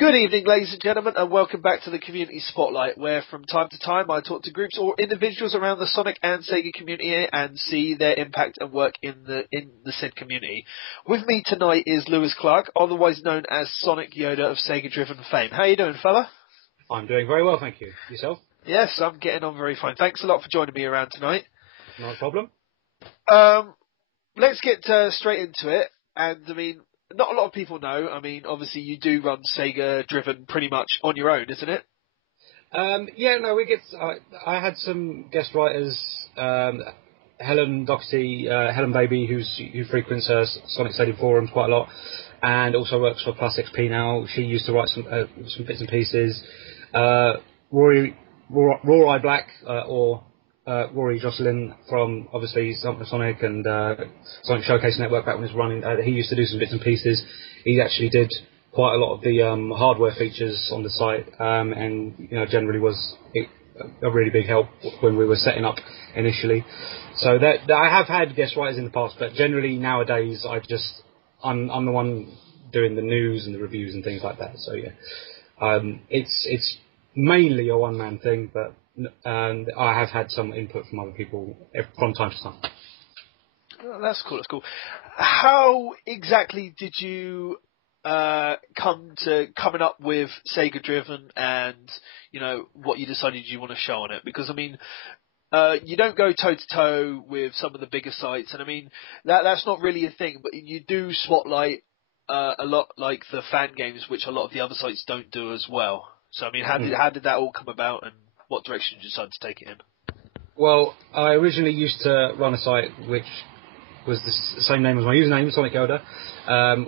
Good evening, ladies and gentlemen, and welcome back to the Community Spotlight, where from time to time I talk to groups or individuals around the Sonic and Sega community and see their impact and work in the said community. With me tonight is Lewis Clark, otherwise known as Sonic Yoda of SEGA Driven fame. How you doing, fella? I'm doing very well, thank you. Yourself? Yes, I'm getting on very fine. Thanks a lot for joining me around tonight. No problem. Let's get straight into it. And I mean, not a lot of people know. I mean, obviously you do run SEGA Driven pretty much on your own, isn't it? I had some guest writers, Helen Doherty, Helen Baby, who frequents Sonic Stadium forums quite a lot, and also works for Plus XP now. She used to write some bits and pieces. Rory Black, or Rory Jocelyn from obviously Sonic and Sonic Showcase Network back when it was running. He used to do some bits and pieces. He actually did quite a lot of the hardware features on the site, and generally was a really big help when we were setting up initially. So that I have had guest writers in the past, but generally nowadays I'm the one doing the news and the reviews and things like that. So yeah, it's mainly a one-man thing, but I have had some input from other people from time to time. Oh, that's cool. That's cool. How exactly did you coming up with SEGA Driven, and what you decided you want to show on it? Because I mean, you don't go toe to toe with some of the bigger sites, and I mean that's not really a thing. But you do spotlight a lot, like the fan games, which a lot of the other sites don't do as well. So I mean, how did that all come about, and what direction did you decide to take it in? Well, I originally used to run a site which was the same name as my username, Sonic Yoda,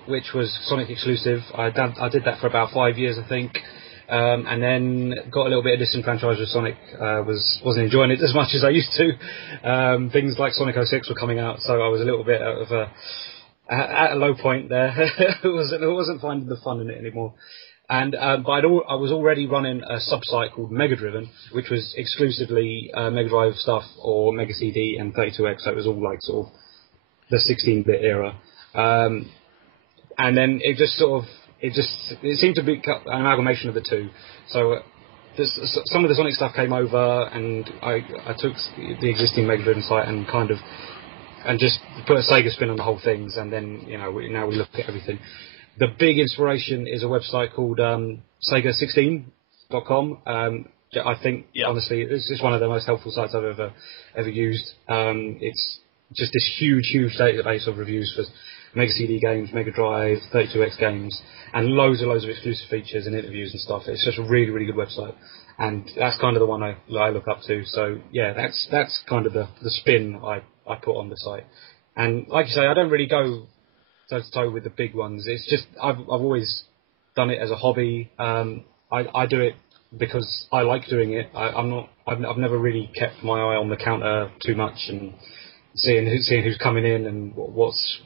which was Sonic exclusive. I did that for about 5 years, I think, and then got a little bit disenfranchised with Sonic. Wasn't enjoying it as much as I used to. Things like Sonic 06 were coming out, so I was a little bit at a low point there. I wasn't finding the fun in it anymore. And but I was already running a sub-site called Mega Driven, which was exclusively Mega Drive stuff or Mega CD and 32X, so it was all like sort of the 16-bit era. And then it seemed to be an amalgamation of the two. So some of the Sonic stuff came over, and I took the existing Mega Driven site and just put a Sega spin on the whole things, and then now we look at everything. The big inspiration is a website called Sega16.com. I think, honestly, it's one of the most helpful sites I've ever used. It's just this huge database of reviews for Mega CD games, Mega Drive, 32X games, and loads of exclusive features and interviews and stuff. It's just a really, really good website, and that's kind of the one I look up to. So yeah, that's kind of the spin I put on the site. And like you say, I don't really go toe to toe with the big ones. It's just I've always done it as a hobby. I do it because I like doing it. I've never really kept my eye on the counter too much and seeing who's coming in and what's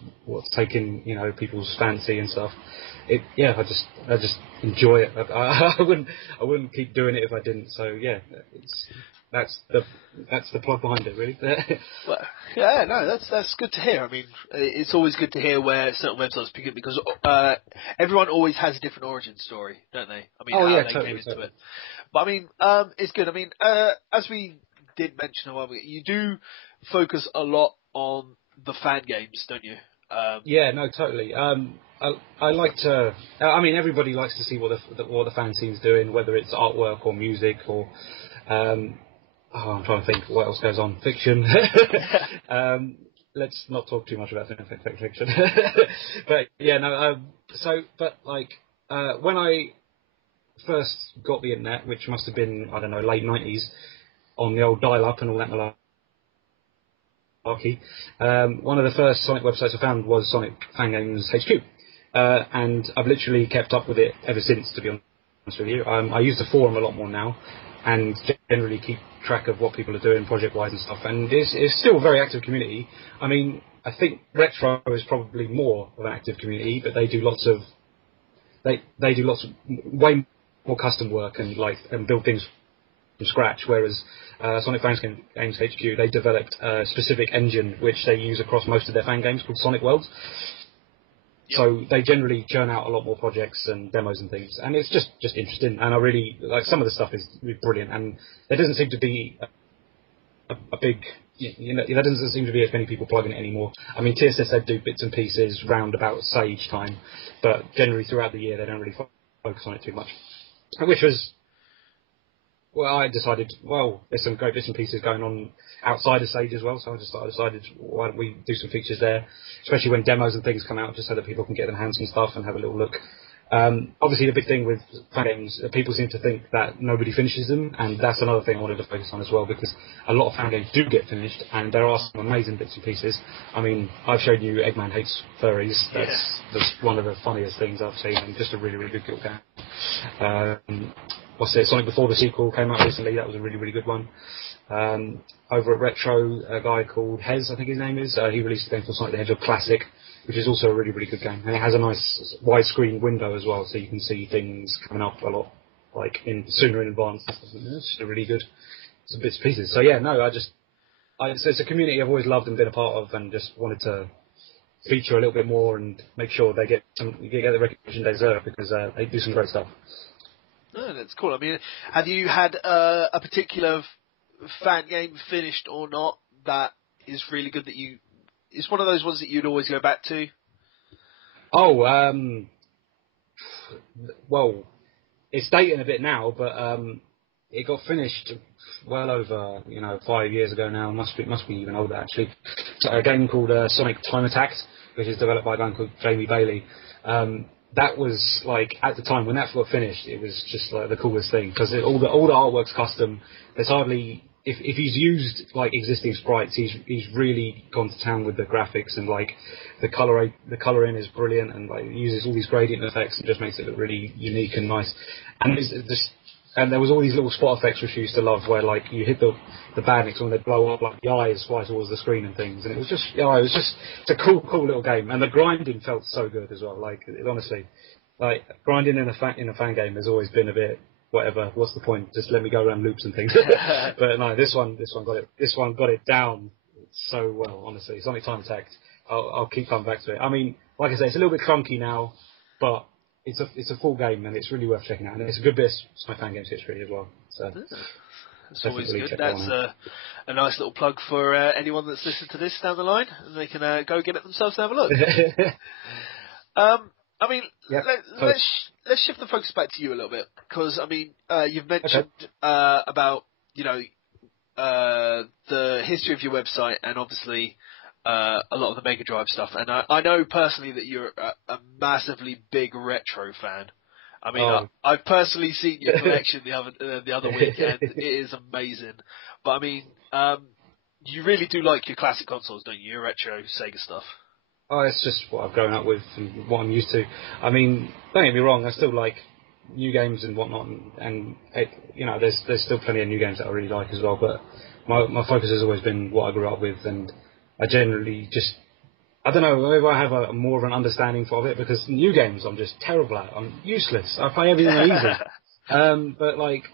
taking people's fancy and stuff. I just enjoy it. I wouldn't keep doing it if I didn't. So yeah, that's the plot behind it, really. Well, yeah, no, that's good to hear. I mean, it's always good to hear where certain websites pick it, because everyone always has a different origin story, don't they? I mean, how they came into it. But I mean, it's good. I mean, as we did mention a while ago, you do focus a lot on the fan games, don't you? Yeah, no, totally. I like to. I mean, everybody likes to see what the fan scene's doing, whether it's artwork or music or. I'm trying to think what else goes on. Fiction. Let's not talk too much about fiction. But yeah, no. When I first got the internet, which must have been, I don't know, late 90s, on the old dial-up and all that malarkey, one of the first Sonic websites I found was Sonic Fan Games HQ, and I've literally kept up with it ever since, to be honest with you. I use the forum a lot more now, and generally keep track of what people are doing project-wise and stuff, and it's still a very active community. I mean, I think Retro is probably more of an active community, but they do lots of way more custom work and build things from scratch, whereas Sonic Fan Games HQ, they developed a specific engine which they use across most of their fan games called Sonic Worlds. Yep. So they generally churn out a lot more projects and demos and things, and it's just interesting. And I really like some of the stuff is brilliant, and there doesn't seem to be a big, there doesn't seem to be as many people plugging it anymore. I mean, TSS they do bits and pieces round about Sage time, but generally throughout the year they don't really focus on it too much. Which was, well, I decided, well, there's some great bits and pieces going on outside of Sage as well, so I decided, why don't we do some features there, especially when demos and things come out, just so that people can get their hands on stuff and have a little look. Obviously, the big thing with fan games, people seem to think that nobody finishes them, and that's another thing I wanted to focus on as well, because a lot of fan games do get finished, and there are some amazing bits and pieces. I mean, I've showed you Eggman Hates Furries. That's one of the funniest things I've seen, and just a really, really good game. Sonic Before the sequel came out recently. That was a really, really good one. Over at Retro, a guy called Hez, I think his name is, he released a game called Sonic the Hedgehog Classic, which is also a really, really good game. And it has a nice widescreen window as well, so you can see things coming up a lot, like sooner in advance. It's just a really good, some bits and pieces. So yeah, no, it's a community I've always loved and been a part of, and just wanted to feature a little bit more and make sure they get the recognition they deserve, because they do some great stuff. Oh, that's cool. I mean, have you had a particular fan game finished or not that is really good that it's one of those ones that you'd always go back to? Oh, well, it's dating a bit now, but it got finished well over 5 years ago now. Must be even older actually. So a game called Sonic Time Attack, which is developed by a guy called Jamie Bailey. That was like, at the time when that got finished, it was just like the coolest thing, because all the artwork's custom. There's hardly, if he's used like existing sprites, he's really gone to town with the graphics, and like the coloring is brilliant, and like uses all these gradient effects and just makes it look really unique and nice. And there was all these little spot effects which you used to love, where like you hit the bandits and they blow up, like the eyes fly towards the screen and things. And it was just, it's a cool little game. And the grinding felt so good as well. Like, honestly, like grinding in a fan game has always been a bit whatever. What's the point? Just let me go around loops and things. But no, this one got it down so well. Honestly, Sonic Time Attack. I'll keep coming back to it. I mean, like I say, it's a little bit clunky now, but it's a full game, and it's really worth checking out. And it's a good bit of my fan games history as well. So that's always good. That's a nice little plug for anyone that's listened to this down the line, and they can go get it themselves and have a look. I mean, yep. let's shift the focus back to you a little bit, because I mean, you've mentioned about the history of your website, and obviously a lot of the Mega Drive stuff, and I know personally that you're a massively big retro fan. I mean, I've personally seen your collection the other week, and it is amazing. But I mean, you really do like your classic consoles, don't you? Your retro Sega stuff. Oh, it's just what I've grown up with and what I'm used to. I mean, don't get me wrong, I still like new games and whatnot, and there's still plenty of new games that I really like as well. But my focus has always been what I grew up with, and I generally just, I don't know, maybe I have more of an understanding of it, because new games I'm just terrible at. I'm useless. I play everything easy. But like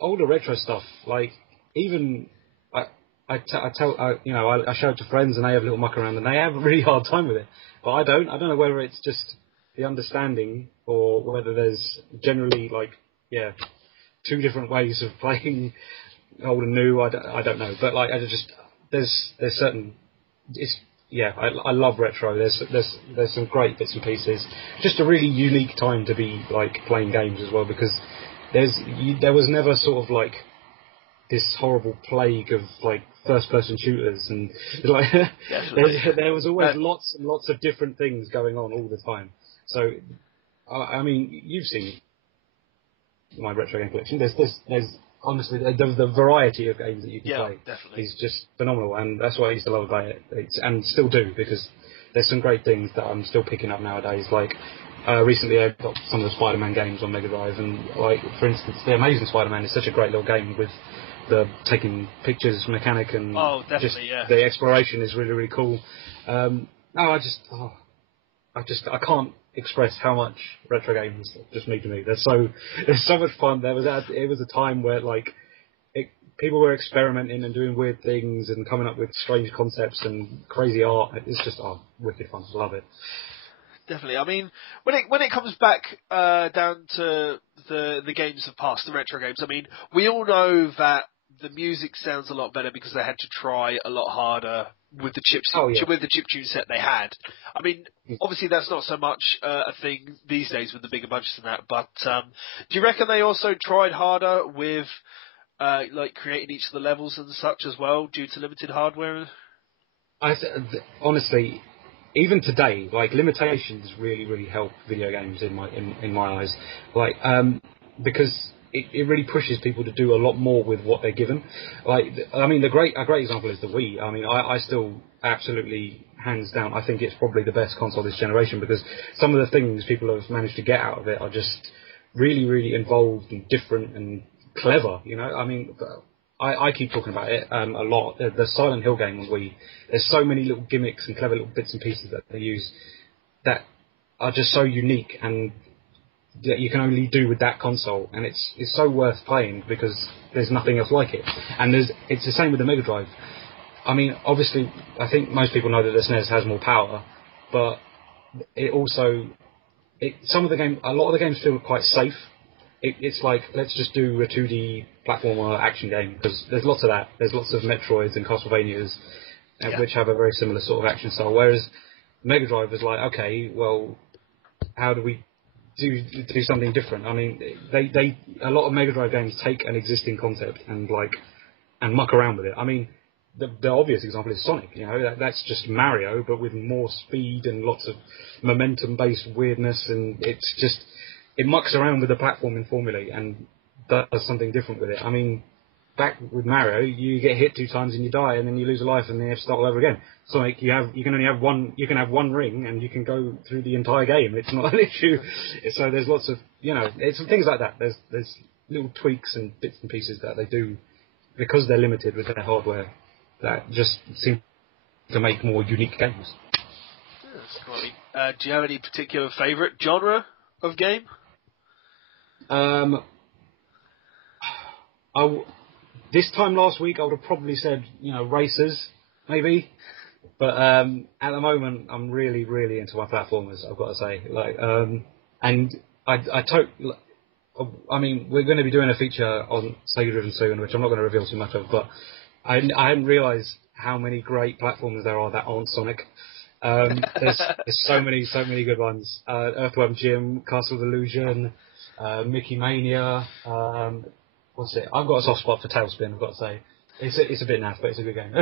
older retro stuff, like even I show it to friends and they have a little muck around and they have a really hard time with it. But I don't know whether it's just the understanding or whether there's generally two different ways of playing old and new. I don't know. But like there's certain, I love retro. There's some great bits and pieces. Just a really unique time to be like playing games as well, because there was never sort of like this horrible plague of like first-person shooters, and like there was always lots and lots of different things going on all the time. So I mean, you've seen my retro game collection. There's honestly the variety of games that you can play is just phenomenal, and that's what I used to love about it, and still do, because there's some great things that I'm still picking up nowadays. Like recently I got some of the Spider-Man games on Mega Drive, and like for instance, the Amazing Spider-Man is such a great little game with the taking pictures mechanic, and the exploration is really, really cool. I can't express how much retro games just mean to me. There's so much fun. It was a time where like people were experimenting and doing weird things and coming up with strange concepts and crazy art. It's just wicked fun. I love it. definitely. I mean, when it comes back down to the games of past, the retro games. I mean, we all know that the music sounds a lot better because they had to try a lot harder with the chips with the chiptune set they had. I mean, obviously that's not so much a thing these days with the bigger budgets than that. But do you reckon they also tried harder with like creating each of the levels and such as well due to limited hardware? Honestly, even today, like limitations really, really help video games in my eyes. Like, because it really pushes people to do a lot more with what they're given. Like, I mean, a great example is the Wii. I mean, I still absolutely, hands down, I think it's probably the best console this generation because some of the things people have managed to get out of it are just really, really involved and different and clever. You know, I mean, I keep talking about it a lot. The Silent Hill game on Wii, there's so many little gimmicks and clever little bits and pieces that they use that are just so unique and that you can only do with that console, and it's so worth playing because there's nothing else like it. And it's the same with the Mega Drive. I mean, obviously, I think most people know that the SNES has more power, but it also a lot of the games feel quite safe. It's like, let's just do a 2D platformer action game, because there's lots of that. There's lots of Metroids and Castlevanias, which have a very similar sort of action style, whereas Mega Drive is like, okay, well, how do we do something different? I mean, a lot of Mega Drive games take an existing concept and muck around with it. I mean, the obvious example is Sonic. You know, that's just Mario, but with more speed and lots of momentum-based weirdness, and it mucks around with the platforming formulae and does something different with it. I mean, back with Mario, you get hit 2 times and you die, and then you lose a life, and then you have to start all over again. Sonic, you can only have one. You can have one ring, and you can go through the entire game. It's not an issue. So there's lots of, it's things like that. There's little tweaks and bits and pieces that they do because they're limited with their hardware that just seem to make more unique games. That's quite. Do you have any particular favourite genre of game? This time last week, I would have probably said, racers, maybe. But at the moment, I'm really, really into my platformers, I've got to say. And I mean, we're going to be doing a feature on SEGA Driven soon, which I'm not going to reveal too much of, but I hadn't realised how many great platformers there are that aren't Sonic. There's so many good ones. Earthworm Jim, Castle of Illusion, Mickey Mania. What's it? I've got a soft spot for Tailspin, I've got to say. It's a bit naff, but it's a good game.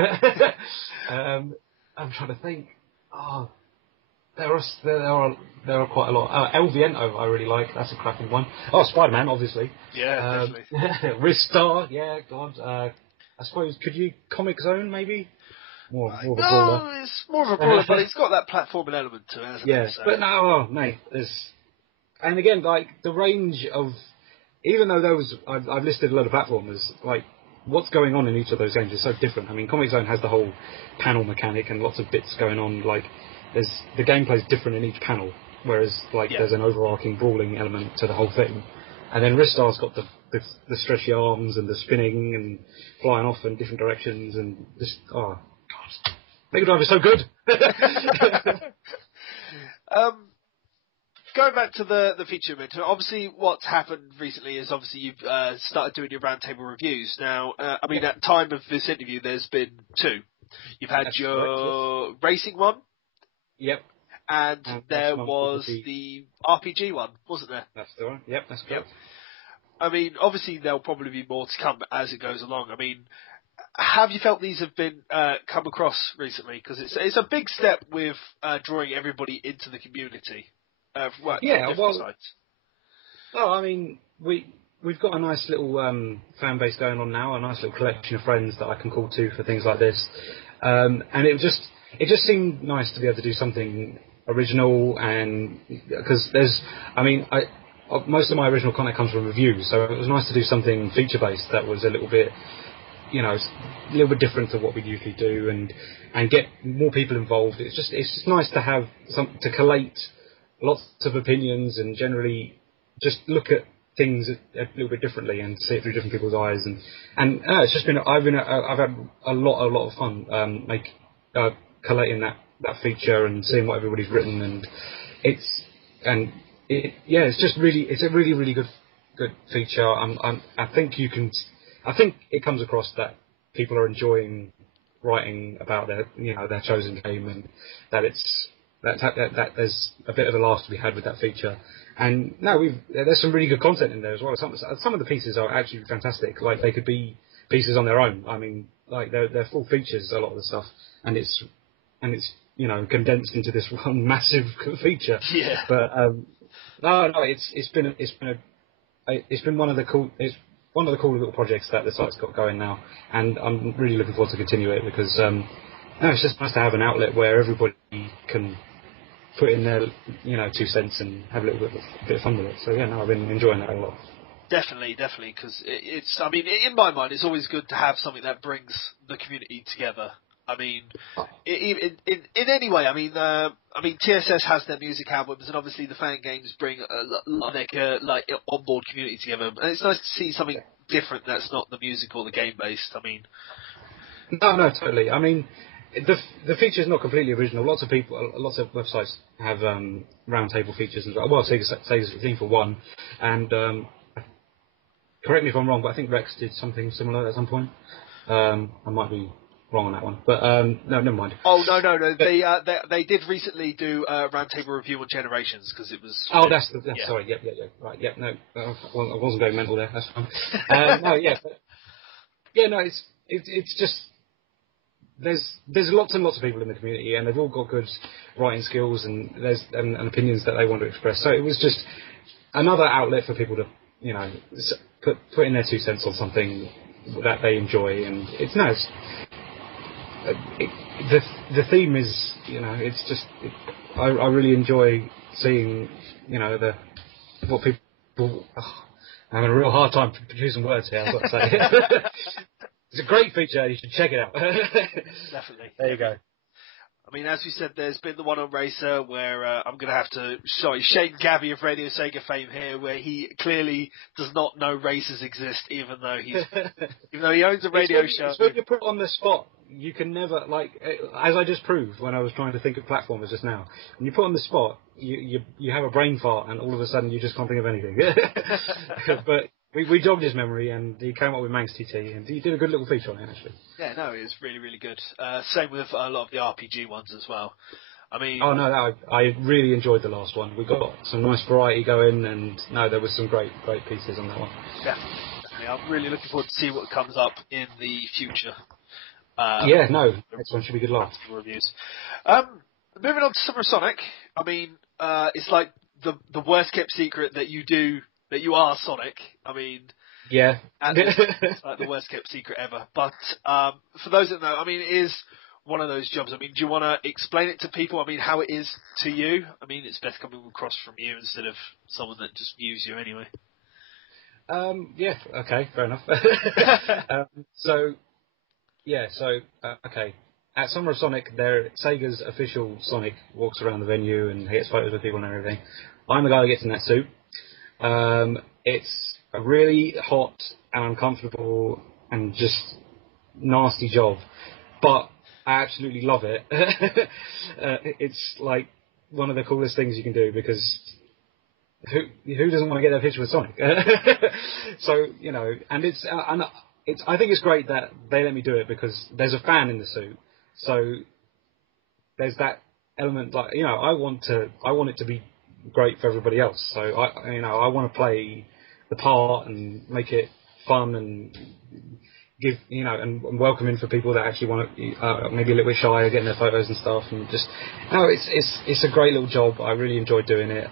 I'm trying to think. Oh, there are quite a lot. El Viento I really like. That's a cracking one. Oh, Spider-Man, obviously. Yeah, definitely. Ristar, yeah, God. I suppose, could you Comic Zone, maybe? More of a brawler. No, it's more of a brawler, but it's got that platforming element to it, hasn't it? Yeah, so. But no, mate, and again, like, the range of, even though I've listed a lot of platformers, like, what's going on in each of those games is so different. I mean, Comic Zone has the whole panel mechanic and lots of bits going on, like, the gameplay's different in each panel, whereas, there's an overarching brawling element to the whole thing. And then Ristar's got the stretchy arms and the spinning and flying off in different directions and just, oh, God. Mega Drive is so good! Going back to the feature event, obviously what's happened recently is obviously you've started doing your roundtable reviews. Now, I mean, at the time of this interview, there's been 2. You've had your racing one. Yep. And there was the RPG one, wasn't there? That's the one. Yep, that's correct. I mean, obviously there'll probably be more to come as it goes along. I mean, have you felt these have been come across recently? Because it's a big step with drawing everybody into the community. Sides. Well, I mean, we've got a nice little fan base going on now, a nice little collection of friends that I can call to for things like this, and it just seemed nice to be able to do something original, and because most of my original content comes from reviews, so it was nice to do something feature based that was a little bit different to what we usually do, and get more people involved. It's just nice to have to collate lots of opinions and generally just look at things a little bit differently and see it through different people's eyes, and it's just been I've had a lot of fun collating that feature and seeing what everybody's written, and it's and it yeah, it's just really it's a really good feature. I think it comes across that people are enjoying writing about their chosen game, and that that there's a bit of a laugh to be had with that feature. And no, there's some really good content in there as well. Some of the pieces are actually fantastic. Like they could be pieces on their own. I mean, like they're full features, a lot of the stuff, and it's condensed into this one massive feature. Yeah. But no, it's been one of the cooler little projects that the site's got going now, and I'm really looking forward to continue it because it's just nice to have an outlet where everybody can put in their 2 cents and have a little bit of fun with it. So yeah, no, I've been enjoying that a lot. Definitely, because it's. I mean, in my mind, it's always good to have something that brings the community together. I mean, in any way. I mean, TSS has their music albums, and obviously the fan games bring a lot of their onboard community together. And it's nice to see something different that's not the music or the game based. I mean, no, totally. I mean, the feature is not completely original. Lots of websites have roundtable features as well. Well, Sega's theme for one, and correct me if I'm wrong, but I think Rex did something similar at some point. I might be wrong on that one, but no, never mind. Oh no! They did recently do a roundtable review on Generations because it was. Oh, that's sorry. Yep. Right. Yep. No, I wasn't going mental there. That's fine. No, yeah. No, it's just there's lots and lots of people in the community, and they've all got good writing skills and and opinions that they want to express. So it was just another outlet for people to put in their 2 cents on something that they enjoy, and it's nice. The theme is it's just I really enjoy seeing what people. I'm having a real hard time producing words here, I've got to say. It's a great feature. You should check it out. Definitely. There you go. I mean, as we said, there's been the one on Racer where I'm going to have to shame Gabby of Radio Sega fame here, where he clearly does not know racers exist, even though he owns a radio show. It's when you're put on the spot. You can never, as I just proved when I was trying to think of platformers just now. When you put on the spot, you have a brain fart, and all of a sudden you just can't think of anything. But we jogged his memory, and he came up with Manx TT, and he did a good little feature on it, actually. Yeah, no, it was really, really good. Same with a lot of the RPG ones as well. I mean... Oh, no, I really enjoyed the last one. We got some nice variety going, and no, there was some great pieces on that one. Definitely. I'm really looking forward to see what comes up in the future. Next one should be good laugh. Reviews. Moving on to Summer of Sonic. I mean, it's like the worst kept secret that you are Sonic. I mean, yeah, it's like the worst kept secret ever. But for those that know, I mean, it is one of those jobs. I mean, do you want to explain it to people? I mean, how it is to you? I mean, it's best coming across from you instead of someone that just views you anyway. Okay, fair enough. Okay. At Summer of Sonic, Sega's official Sonic walks around the venue and he gets photos with people and everything. I'm the guy who gets in that suit. It's a really hot and uncomfortable and just nasty job, but I absolutely love it. It's like one of the coolest things you can do because who doesn't want to get their picture with Sonic? So, and I think it's great that they let me do it because there's a fan in the suit. So there's that element, I want it to be great for everybody else. So I want to play the part and make it fun and give, and welcoming for people that actually want to, maybe a little bit shy of getting their photos and stuff. And just, it's a great little job. I really enjoy doing it.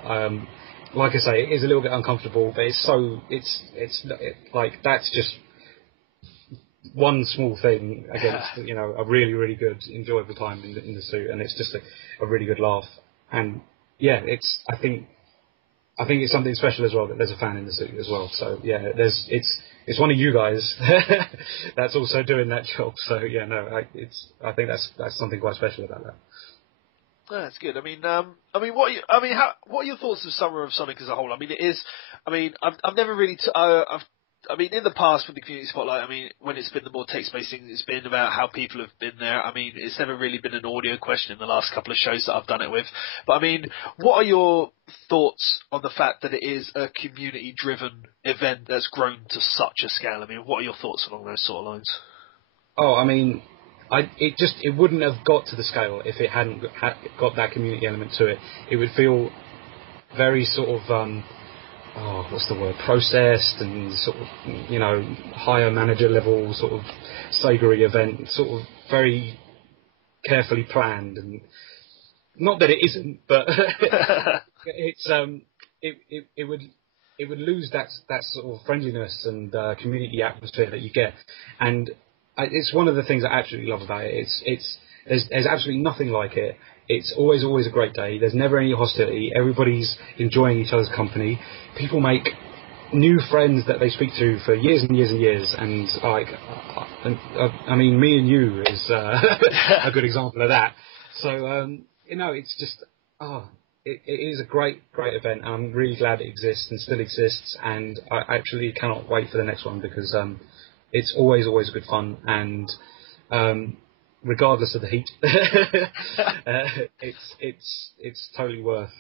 Like I say, it is a little bit uncomfortable, but that's just one small thing against a really, really good, enjoyable time in the suit, and it's just a really good laugh. And yeah, I think it's something special as well that there's a fan in the suit as well. So yeah, it's one of you guys that's also doing that job. So yeah, I think that's something quite special about that. Oh, that's good. What are your thoughts of Summer of Sonic as a whole? I mean, it is. I mean, I've never really. I mean, in the past with the community spotlight, I mean, when it's been the more text-based thing, it's been about how people have been there. I mean, it's never really been an audio question in the last couple of shows that I've done it with. But I mean, what are your thoughts on the fact that it is a community-driven event that's grown to such a scale? I mean, what are your thoughts along those sort of lines? Oh, I mean, it wouldn't have got to the scale if it hadn't got that community element to it. It would feel very sort of what's the word, processed and sort of, you know, higher manager level sort of SEGA event, sort of very carefully planned. And not that it isn't, but it's it would lose that sort of friendliness and community atmosphere that you get. And it's one of the things I absolutely love about it. There's absolutely nothing like it. It's always a great day. There's never any hostility. Everybody's enjoying each other's company. People make new friends that they speak to for years and years and years. And like, I mean, me and you is a good example of that. So you know, it's just it is a great event. And I'm really glad it exists and still exists. And I actually cannot wait for the next one because it's always good fun. And regardless of the heat, it's totally worth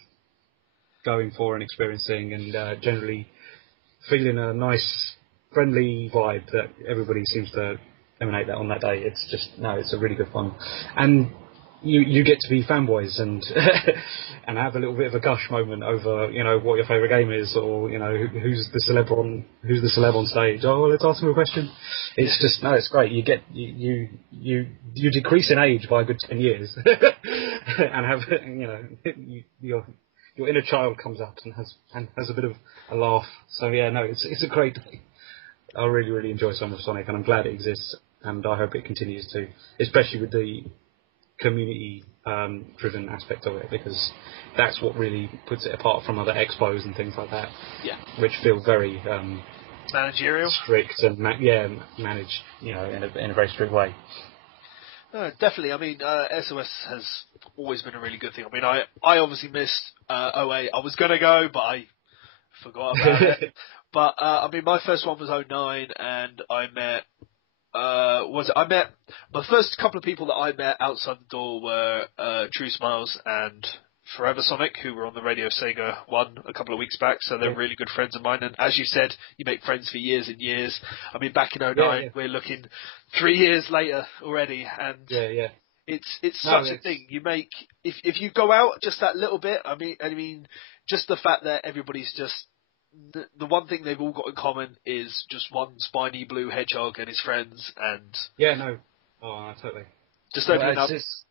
going for and experiencing, and generally feeling a nice, friendly vibe that everybody seems to emanate that on that day. It's a really good fun, and you get to be fanboys and and have a little bit of a gush moment over, you know, what your favourite game is, or, you know, who's the celeb on stage. Oh, well, let's ask them a question. It's just it's great. You get you decrease in age by a good 10 years, and have, you know, your inner child comes up and has a bit of a laugh. So yeah, no, it's a great day. I really enjoy Summer of Sonic, and I'm glad it exists, and I hope it continues to, especially with the community driven aspect of it, because that's what really puts it apart from other expos and things like that. Yeah. Which feel very managerial, strict, and managed, you know, in a very strict way. No, definitely. I mean, SOS has always been a really good thing. I mean, I obviously missed 08. I was gonna go, but I forgot about it. But I mean, my first one was 09, and I met. My first couple of people that I met outside the door were True Smiles and Forever Sonic, who were on the Radio Sega 1 a couple of weeks back, so they're really good friends of mine. And as you said, you make friends for years and years. I mean, back in 09, we're looking 3 years later already, and it's such a thing. You make, if you go out just that little bit, I mean, just the fact that everybody's just, the one thing they've all got in common is just one spiny blue hedgehog and his friends, and totally. Just opening up. It's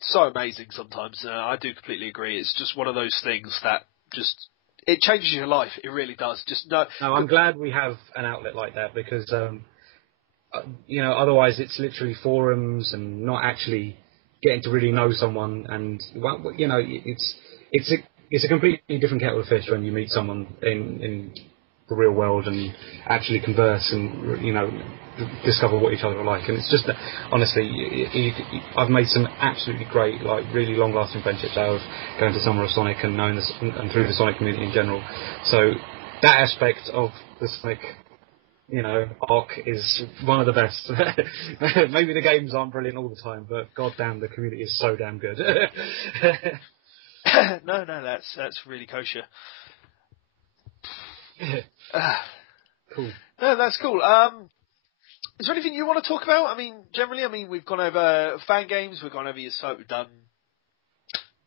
so amazing sometimes. I do completely agree. It's just one of those things that just, it changes your life. It really does. No, I'm glad we have an outlet like that, because you know, otherwise it's literally forums and not actually getting to really know someone, and, you know, it's a completely different kettle of fish when you meet someone in the real world and actually converse and, you know, discover what each other are like. And it's just that, honestly, I've made some absolutely great, like, really long-lasting friendships out of going to Summer of Sonic and knowing this, and through the Sonic community in general. So that aspect of the Sonic, you know, arc is one of the best. Maybe the games aren't brilliant all the time, but goddamn, the community is so damn good. No, that's really kosher. Cool. No, that's cool. Is there anything you want to talk about? I mean, generally, we've gone over fan games, we've gone over your site, we've done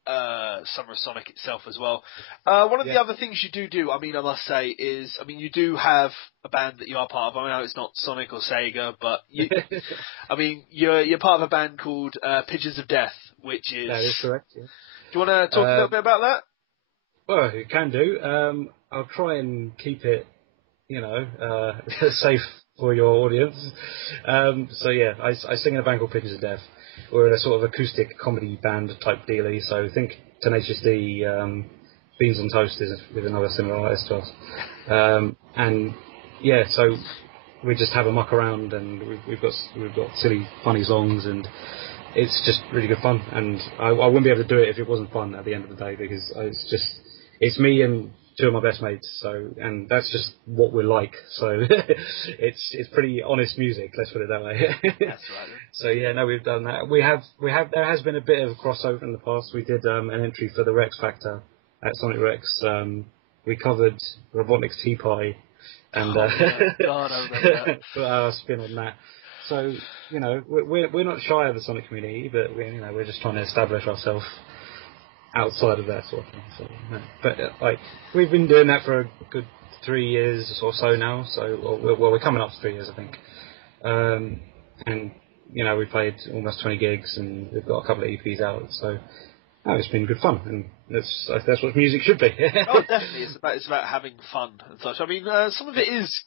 Summer of Sonic itself as well. One of the other things you do, I mean, I must say, is, I mean, you do have a band that you are part of. I know it's not Sonic or Sega, but you, I mean, you're part of a band called Pigeons of Death, which is... That is correct, yeah. Do you want to talk a little bit about that? Well, you can do. I'll try and keep it, you know, safe for your audience. So yeah, I sing in a band called Pigeons of Death. We're in a sort of acoustic comedy band type dealie. So think Tenacious D, Beans on Toast is with another similar artist to us. And yeah, so we just have a muck around, and we've got silly, funny songs, and it's just really good fun. And I wouldn't be able to do it if it wasn't fun at the end of the day, because it's me and two of my best mates. So, and that's just what we're like. So it's pretty honest music. Let's put it that way. That's right. So yeah, no, we've done that. We have. There has been a bit of a crossover in the past. We did an entry for the Rex Factor at Sonic Rex. We covered Robotnik's Tea Pie, and God, I remember that. put our spin on that. So we're not shy of the Sonic community, but we're just trying to establish ourselves outside of that sort of thing. So, but like we've been doing that for a good 3 years or so now. So we're coming up to 3 years, I think. And we played almost 20 gigs, and we've got a couple of EPs out. So it's been good fun, and that's what music should be. Oh, definitely. It's about having fun and such. I mean, some of it is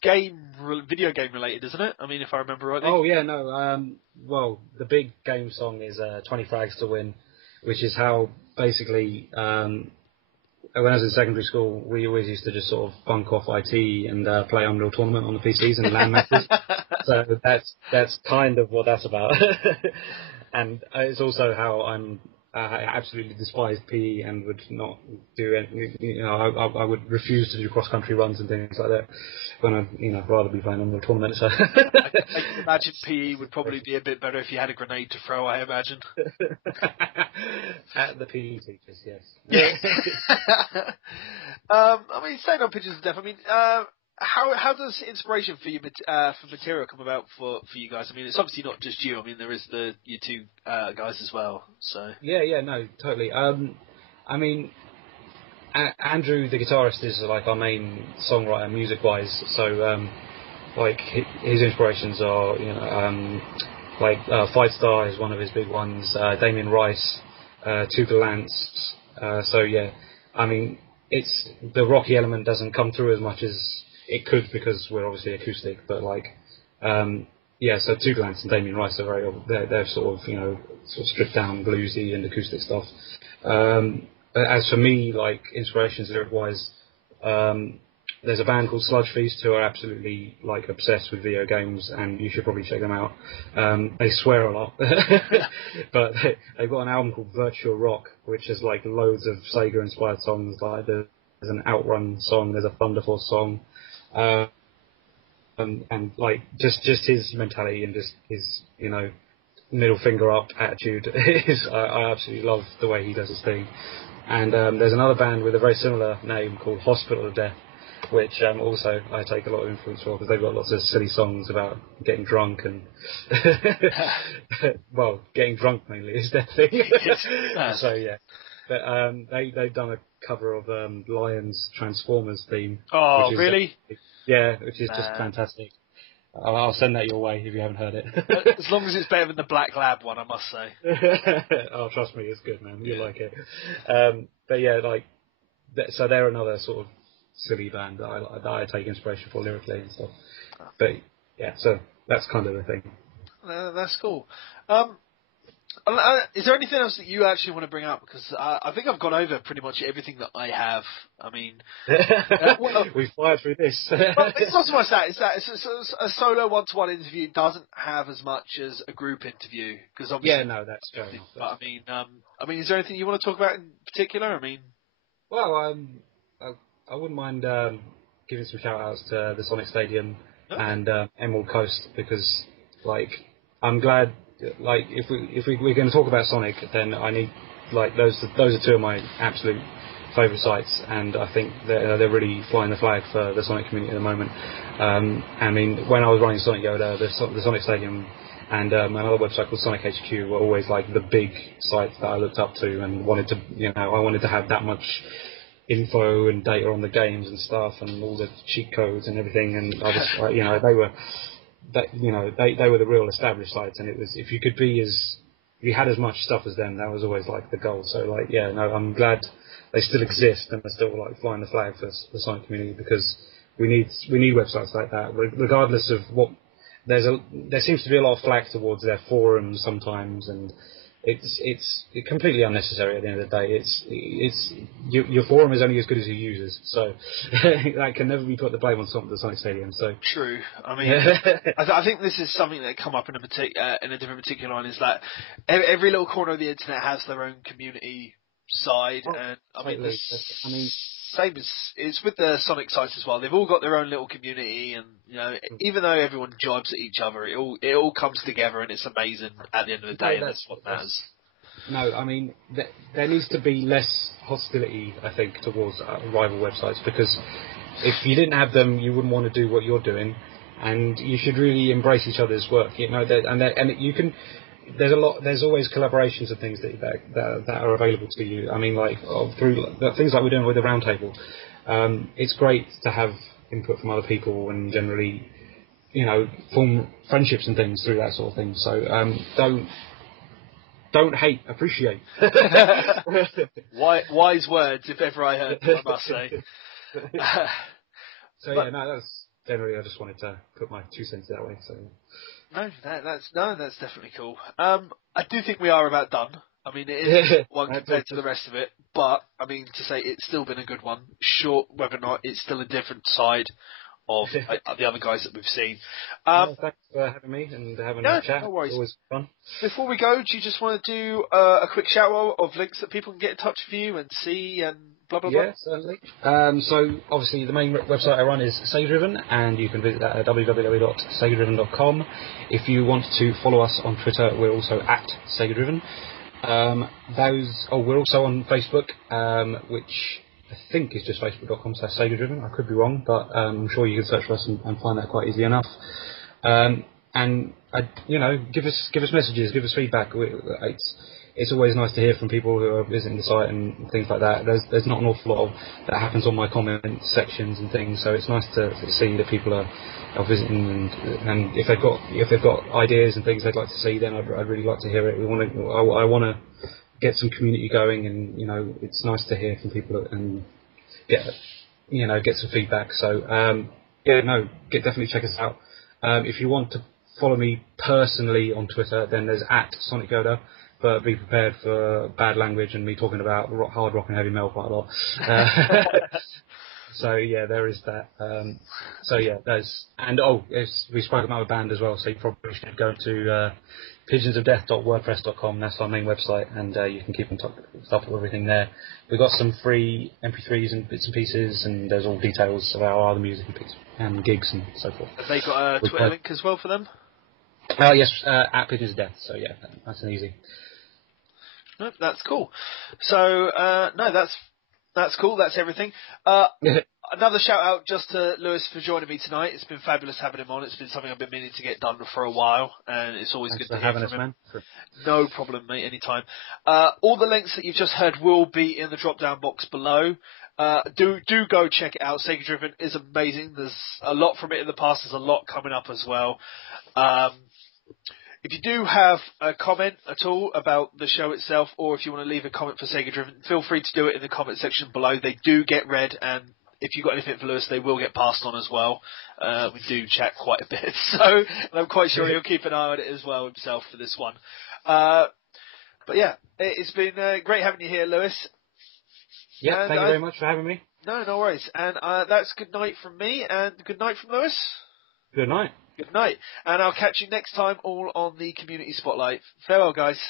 video game related, isn't it? I mean, if I remember rightly. Oh yeah, no. Well, the big game song is 20 Frags to Win, which is how basically. When I was in secondary school, we always used to just sort of bunk off IT and play Unreal Tournament on the PCs and LAN matches. So that's kind of what that's about. And it's also how I absolutely despise PE and would not do anything. I would refuse to do cross-country runs and things like that when I'd rather be playing Unreal Tournament. So. I can imagine PE would probably be a bit better if you had a grenade to throw, I imagine. At the PE teachers, yes. I mean, staying on Pigeons of Death, I mean, how does inspiration for for material come about for you guys? I mean, it's obviously not just you. I mean, there is you two guys as well. So yeah, no, totally. I mean, Andrew, the guitarist, is like our main songwriter, music-wise. So, like his inspirations are, Fight Star is one of his big ones. Damien Rice, Tuga Lance. So yeah, I mean, it's the rocky element doesn't come through as much as it could because we're obviously acoustic. But so Tuga Lance and Damien Rice are they're sort of stripped down bluesy and acoustic stuff. But as for me, like inspirations lyric-wise, there's a band called Sludge Feast who are absolutely like obsessed with video games, and you should probably check them out. They swear a lot, but they've got an album called Virtual Rock, which is like loads of Sega-inspired songs. Like there's an Outrun song, there's a Thunder Force song, and like just his mentality and just his middle finger up attitude is I absolutely love the way he does his thing. And there's another band with a very similar name called Hospital of Death, which also I take a lot of influence from because they've got lots of silly songs about getting drunk and well, getting drunk mainly is their thing. So yeah, but they've done a cover of Lion's Transformers theme. Oh, really? Which is just fantastic. I'll send that your way if you haven't heard it. As long as it's better than the Black Lab one, I must say. Oh, trust me, it's good, man. You'll like it. But yeah, so they're another sort of silly band that I take inspiration for lyrically and stuff. But yeah, so that's kind of the thing. That's cool. Is there anything else that you actually want to bring up? Because I think I've gone over pretty much everything that I have. I mean, we've fired through this. Well, it's not so much that. It's a solo one-to-one interview doesn't have as much as a group interview. Because obviously, yeah, no, that's fair enough. But I mean, is there anything you want to talk about in particular? I mean, well, I wouldn't mind giving some shout-outs to the Sonic Stadium and Emerald Coast because, like, I'm glad. Like if we're going to talk about Sonic, then I need those are two of my absolute favourite sites, and I think they're really flying the flag for the Sonic community at the moment. I mean, when I was running Sonic Yoda, the Sonic Stadium and another website called Sonic HQ were always like the big sites that I looked up to and wanted to I wanted to have that much info and data on the games and stuff and all the cheat codes and everything, and I just they were. They were the real established sites, and it was if you had as much stuff as them, that was always like the goal. So I'm glad they still exist and they're still like flying the flag for the Sonic community because we need websites like that, regardless of what. There seems to be a lot of flack towards their forums sometimes, and it's completely unnecessary at the end of the day. It's your forum is only as good as your users, so that can never be put the blame on the Sonic Stadium. So true. I mean, I think this is something that come up in a different particular line is that every little corner of the internet has their own community side, and I mean same as it's with the Sonic sites as well. They've all got their own little community, and even though everyone jibes at each other, it all comes together, and it's amazing at the end of the day, and that's what matters. No, I mean there needs to be less hostility, I think, towards rival websites, because if you didn't have them, you wouldn't want to do what you're doing, and you should really embrace each other's work. And you can. There's always collaborations and things that are available to you. I mean, like through things like we're doing with the roundtable. It's great to have input from other people and generally, form friendships and things through that sort of thing. So don't hate, appreciate. Wise words, if ever I heard them, I must say. That's generally. I just wanted to put my 2 cents that way. So. No, that's definitely cool. I do think we are about done. I mean, it is one compared to the rest of it, but I mean, to say it's still been a good one. Sure, whether or not it's still a different side of the other guys that we've seen. Thanks for having me and having a chat. No worries. It's always fun. Before we go, do you just want to do a quick shout out of links that people can get in touch with you and see and blah blah blah? Yeah, certainly. So obviously the main website I run is SEGA Driven, and you can visit that at www.segadriven.com. If you want to follow us on Twitter, we're also at SEGA Driven. We're also on Facebook, which I think is just facebook.com/SEGA Driven. I could be wrong, but I'm sure you can search for us and find that quite easily enough. Give us messages, give us feedback. It's always nice to hear from people who are visiting the site and things like that. There's not an awful lot of that happens on my comment sections and things, so it's nice to see that people are visiting, and if they've got ideas and things they'd like to see, then I'd really like to hear it. I want to get some community going, and it's nice to hear from people and get some feedback. So definitely check us out. If you want to follow me personally on Twitter, then there's at Sonic Yoda. But be prepared for bad language and me talking about hard rock and heavy metal quite a lot. There is that. We spoke about a band as well, so you probably should go to pigeonsofdeath.wordpress.com. That's our main website, and you can keep in touch with everything there. We've got some free MP3s and bits and pieces, and there's all details of our other music and gigs and so forth. Have they got a Twitter link as well for them? Yes, at Pigeons of Death. So yeah, nice and easy. No, that's cool. So that's cool. That's everything. Another shout out just to Lewis for joining me tonight. It's been fabulous having him on. It's been something I've been meaning to get done for a while, and it's always Thanks good to for hear having from us, him. man. No problem, mate. Anytime. All the links that you've just heard will be in the drop-down box below. Do go check it out. SEGA Driven is amazing. There's a lot from it in the past. There's a lot coming up as well. If you do have a comment at all about the show itself, or if you want to leave a comment for SEGA Driven, feel free to do it in the comment section below. They do get read, and if you've got anything for Lewis, they will get passed on as well. We do chat quite a bit, so I'm quite sure he'll keep an eye on it as well himself for this one. But yeah, it's been great having you here, Lewis. Yeah, thank you very much for having me. No worries. And that's good night from me, and good night from Lewis. Good night. Good night. And I'll catch you next time all on the Community Spotlight. Farewell, guys.